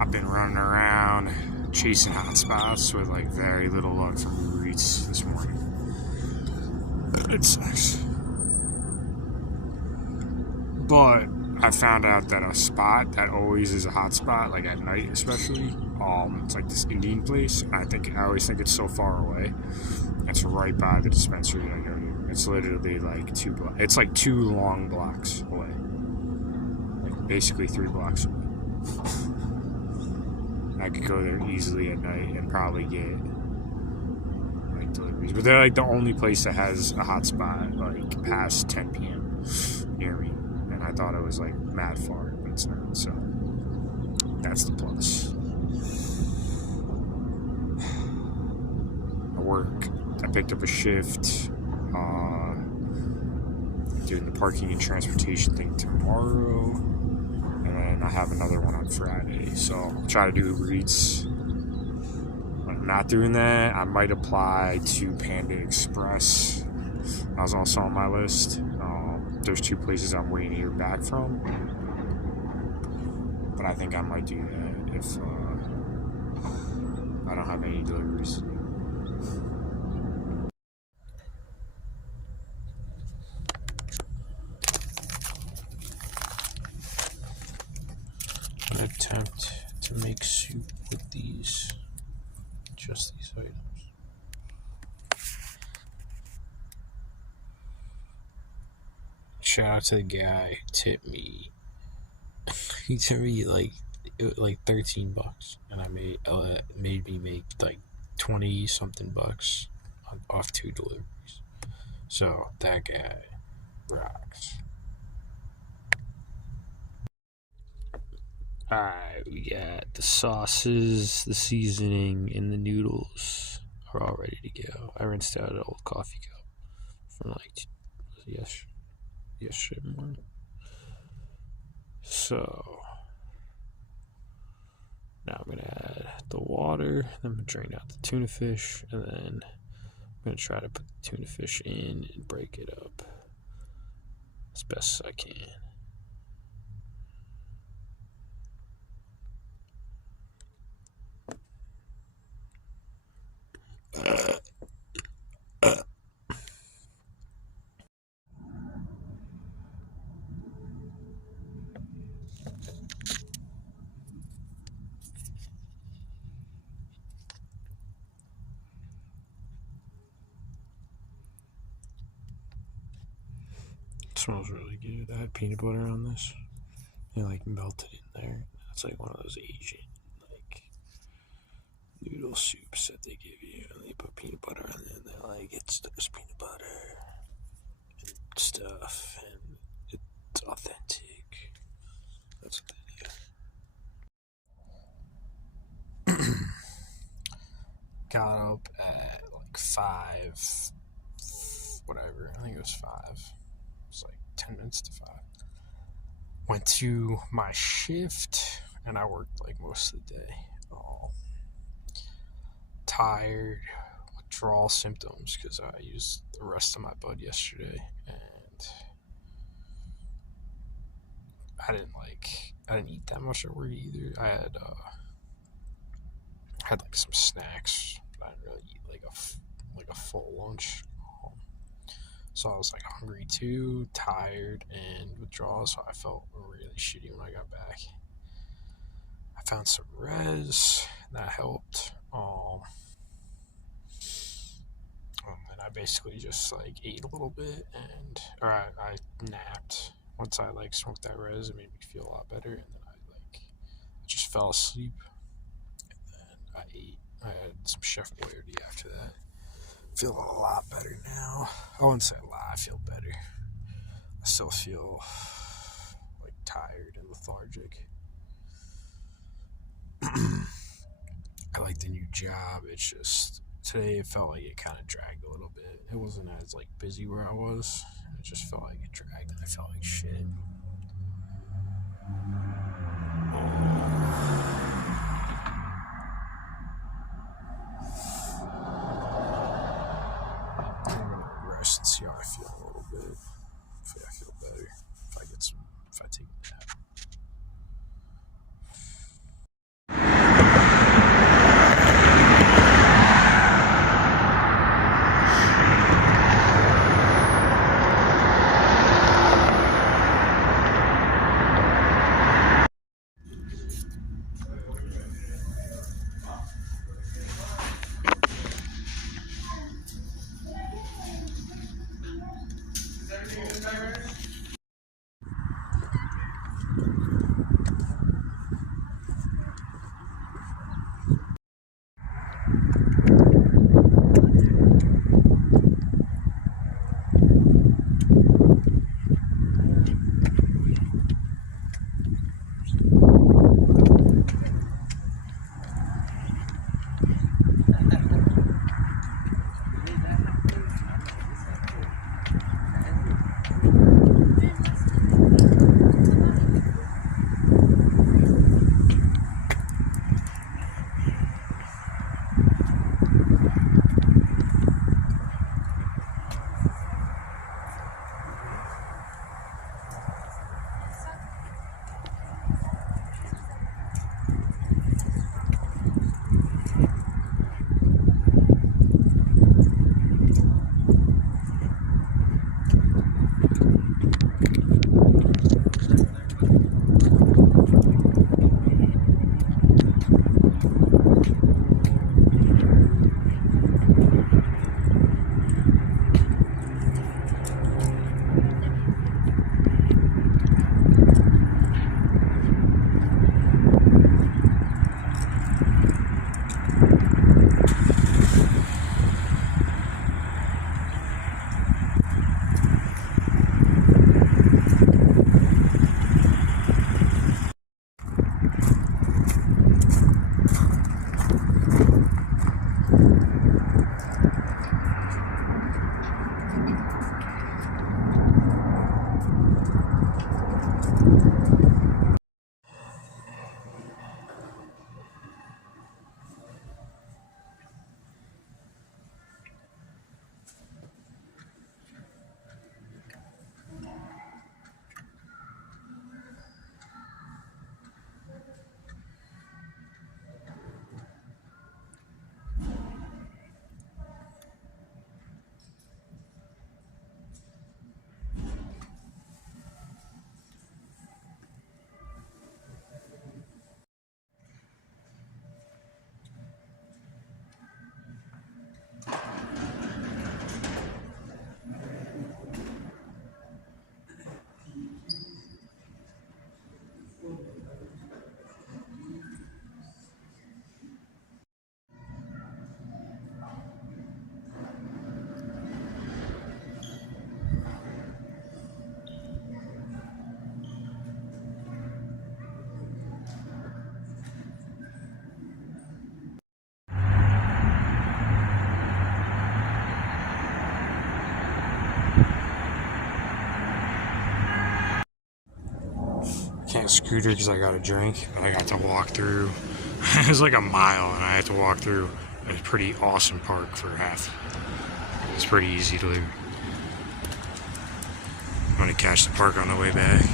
I've been running around chasing hot spots with like very little luck from Uber Eats this morning. It sucks. But I found out that a spot that always is a hot spot, like at night especially, it's like this Indian place. I always think it's so far away. It's right by the dispensary I go to. It's literally like it's like 2 long blocks away. Like basically 3 blocks away. I could go there easily at night and probably get like deliveries. But they're like the only place that has a hot spot like past 10 p.m. near me. And I thought it was like mad far, but it's not. So that's the plus. I picked up a shift doing the parking and transportation thing tomorrow, and then I have another one on Friday. So I'll try to do Uber Eats. When I'm not doing that, I might apply to Panda Express. That was also on my list. There's 2 places I'm waiting to hear back from, but I think I might do that if I don't have any deliveries. I'm gonna attempt to make soup with just these items. Shout out to the guy who tipped me. He tipped me like $13, and I made me make like 20 something bucks off 2 deliveries. So that guy rocks. Alright, we got the sauces, the seasoning, and the noodles are all ready to go. I rinsed out an old coffee cup from like yesterday morning. So now I'm gonna add the water, then I'm gonna drain out the tuna fish, and then I'm gonna try to put the tuna fish in and break it up as best as I can. It smells really good. I had peanut butter on this. It like melted in there. It's like one of those Asian like noodle soups that they give you, and they put peanut butter on it, and they're like, it's just peanut butter and stuff, and it's authentic. That's what they do. Got up at like 5, whatever. I think it was 5. It's like 10 minutes to 5. Went to my shift, and I worked like most of the day. Tired, withdrawal symptoms because I used the rest of my bud yesterday, and I didn't eat that much at work either. I had like some snacks, but I didn't really eat like a full lunch. So I was like hungry too, tired, and withdrawal, so I felt really shitty when I got back. I found some res, that helped. And I basically just like ate a little bit, I napped. Once I like smoked that res, it made me feel a lot better, and then I just fell asleep. And then I ate. I had some Chef Boyardee after that. Feel a lot better now. I wouldn't say a lot. I feel better. I still feel like tired and lethargic. I like the new job. It's just today it felt like it kind of dragged a little bit. It wasn't as like busy where I was. It just felt like it dragged, and I felt like shit. And see how I feel a little bit. Hopefully I feel better if I take a nap. can't scooter because I got a drink, but I got to walk through. It was like a mile, and I had to walk through a pretty awesome park for half. It's pretty easy to leave. I'm gonna catch the park on the way back.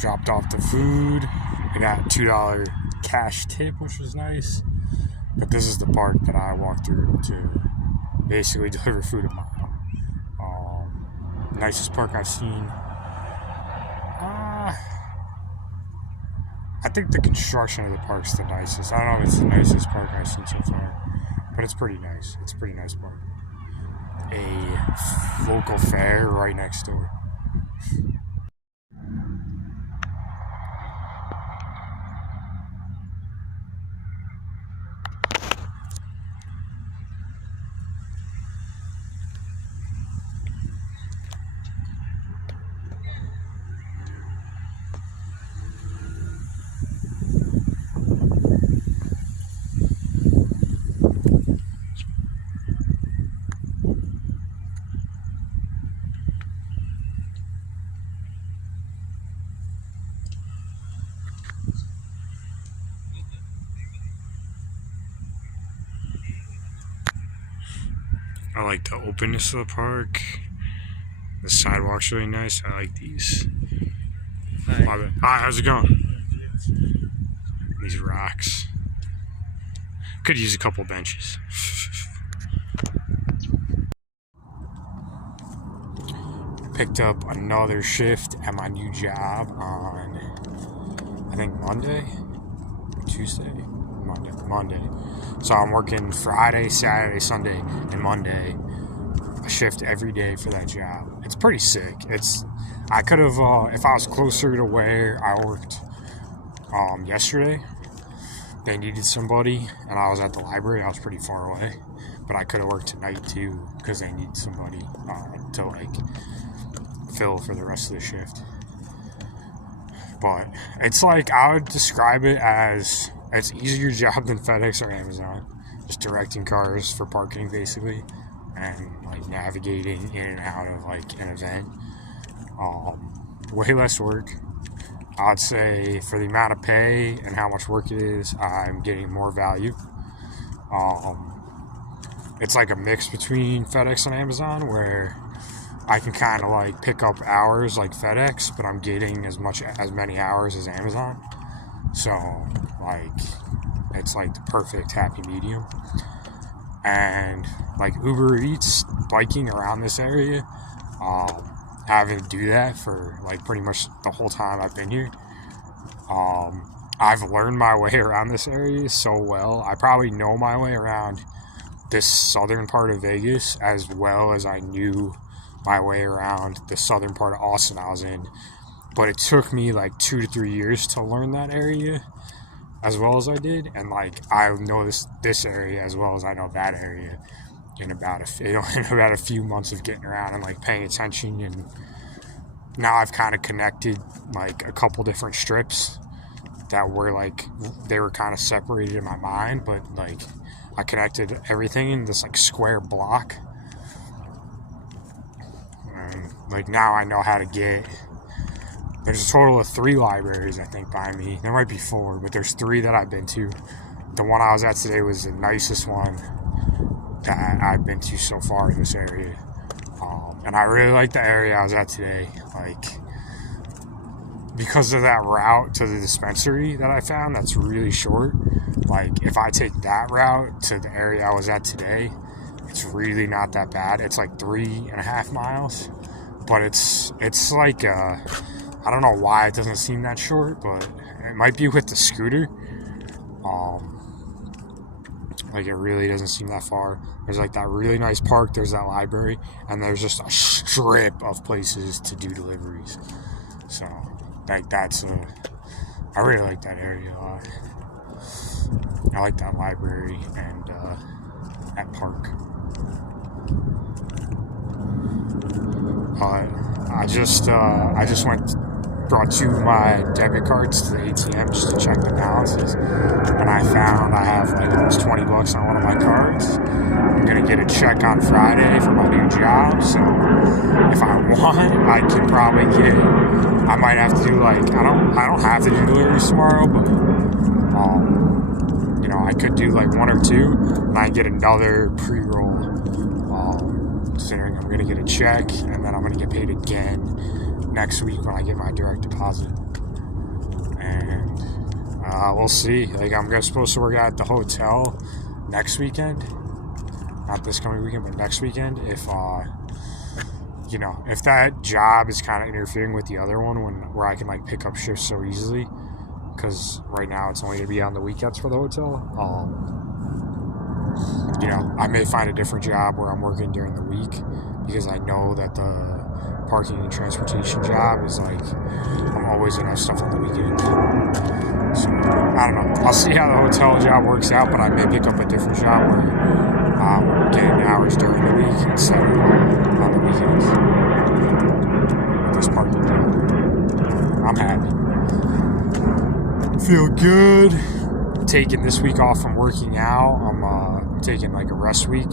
Dropped off the food. I got $2 cash tip, which was nice. But this is the park that I walked through to basically deliver food a mile. Nicest park I've seen. I think the construction of the park's the nicest. I don't know if it's the nicest park I've seen so far, but it's pretty nice. It's a pretty nice park. A local fair right next door. I like the openness of the park. The sidewalk's really nice. I like these. Hi. Hi, how's it going? These rocks. Could use a couple benches. Picked up another shift at my new job on, I think, Monday? Tuesday? Monday. So I'm working Friday, Saturday, Sunday, and Monday. A shift every day for that job. It's pretty sick. I could have, if I was closer to where I worked yesterday, they needed somebody, and I was at the library. I was pretty far away, but I could have worked tonight too because they need somebody to like fill for the rest of the shift. But it's like, I would describe it as it's easier job than FedEx or Amazon. Just directing cars for parking basically, and like navigating in and out of like an event. Way less work. I'd say for the amount of pay and how much work it is, I'm getting more value. It's like a mix between FedEx and Amazon where I can kind of like pick up hours like FedEx, but I'm getting as many hours as Amazon. So like, it's like the perfect happy medium. And like Uber Eats, biking around this area, having to do that for like pretty much the whole time I've been here. I've learned my way around this area so well. I probably know my way around this southern part of Vegas as well as I knew my way around the southern part of Austin I was in. But it took me like 2 to 3 years to learn that area as well as I did. And like, I know this area as well as I know that area in about a few months of getting around and like paying attention. And now I've kind of connected like a couple different strips that were like, they were kind of separated in my mind, but like I connected everything in this like square block. And like, now I know how to get, there's a total of 3 libraries I think by me. There might be 4, but there's 3 that I've been to. The one I was at today was the nicest one that I've been to so far in this area. And I really like the area I was at today. Like, because of that route to the dispensary that I found, that's really short. Like, if I take that route to the area I was at today, it's really not that bad. It's like 3.5 miles, but it's like, I don't know why it doesn't seem that short, but it might be with the scooter. Like, it really doesn't seem that far. There's like that really nice park, there's that library, and there's just a strip of places to do deliveries. So like, I really like that area a lot. I like that library and that park. I just went brought 2 of my debit cards to the ATM just to check the balances, and I found I have like almost $20 on one of my cards. I'm gonna get a check on Friday for my new job, so if I want, I can probably get. I might have to do like I don't have to do deliveries tomorrow, but I could do like 1 or 2, and I get another pre-roll. Considering I'm gonna get a check, and then I'm gonna get paid again next week when I get my direct deposit, and we'll see. Like I'm supposed to work out at the hotel next weekend, not this coming weekend, but next weekend. If if that job is kind of interfering with the other one, where I can like pick up shifts so easily, because right now it's only gonna be on the weekends for the hotel. I may find a different job where I'm working during the week, because I know that the parking and transportation job is like, I'm always gonna have stuff on the weekend. So I don't know. I'll see how the hotel job works out, but I may pick up a different job where I'm getting hours during the week instead of on the weekends. With this parking job, I'm happy. Feel good. Taking this week off from working out. I'm taking like a rest week,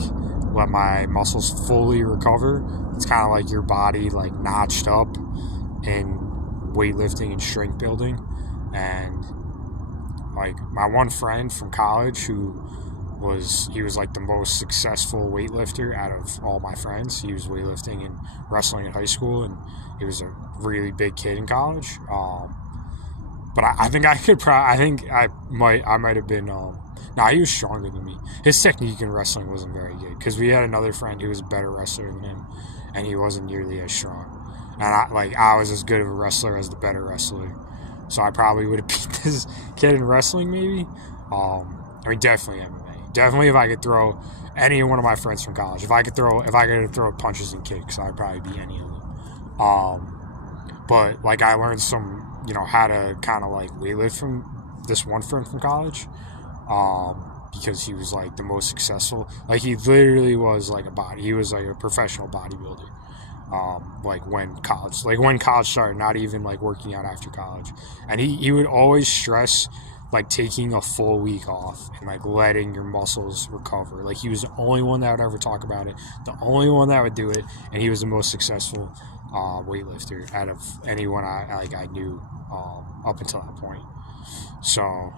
let my muscles fully recover. It's kind of like your body like notched up in weightlifting and strength building. And like my one friend from college he was like the most successful weightlifter out of all my friends. He was weightlifting and wrestling in high school, and he was a really big kid in college. But I think I could I might have been, he was stronger than me. His technique in wrestling wasn't very good, because we had another friend who was a better wrestler than him, and he wasn't nearly as strong. And I was as good of a wrestler as the better wrestler. So I probably would have beat this kid in wrestling maybe. Definitely MMA. Definitely if I could throw any one of my friends from college. If I could throw punches and kicks, I'd probably beat any of them. But like I learned some, how to kind of like weightlift from this one friend from college, because he was like the most successful. Like he literally was like he was like a professional bodybuilder. When college started, not even like working out after college. And he would always stress like taking a full week off and like letting your muscles recover. Like he was the only one that would ever talk about it, the only one that would do it, and he was the most successful weightlifter out of anyone I knew up until that point. So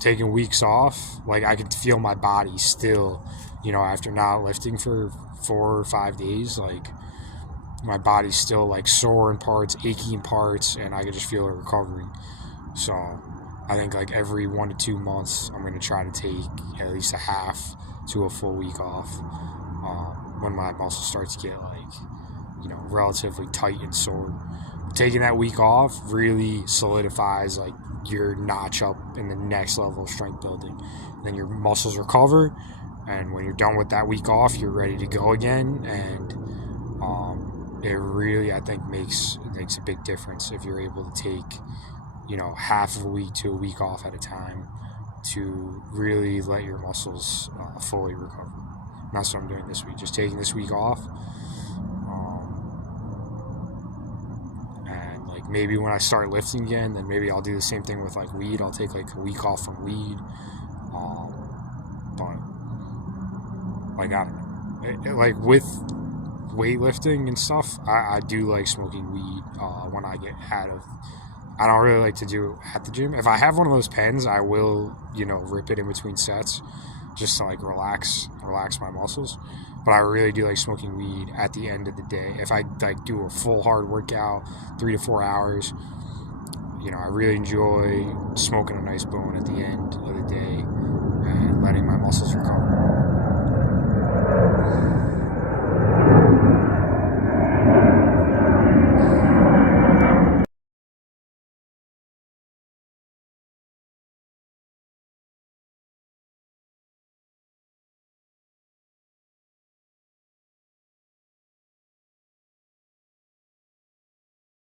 taking weeks off, like I could feel my body still, after not lifting for 4 or 5 days, like my body's still like sore in parts, achy in parts, and I could just feel it recovering. So I think like every 1 to 2 months, I'm going to try to take at least a half to a full week off when my muscle starts to get like, relatively tight and sore. Taking that week off really solidifies like your notch up in the next level of strength building. And then your muscles recover, and when you're done with that week off, you're ready to go again. And it really, I think, makes a big difference if you're able to take, half of a week to a week off at a time to really let your muscles fully recover. And that's what I'm doing this week, just taking this week off. And like maybe when I start lifting again, then maybe I'll do the same thing with like weed. I'll take like a week off from weed. But like I don't know, like with weightlifting and stuff, I do like smoking weed when I get out of. I don't really like to do it at the gym. If I have one of those pens, I will, rip it in between sets just to like relax my muscles. But I really do like smoking weed at the end of the day. If I like do a full hard workout, 3 to 4 hours, I really enjoy smoking a nice bone at the end of the day and letting my muscles recover.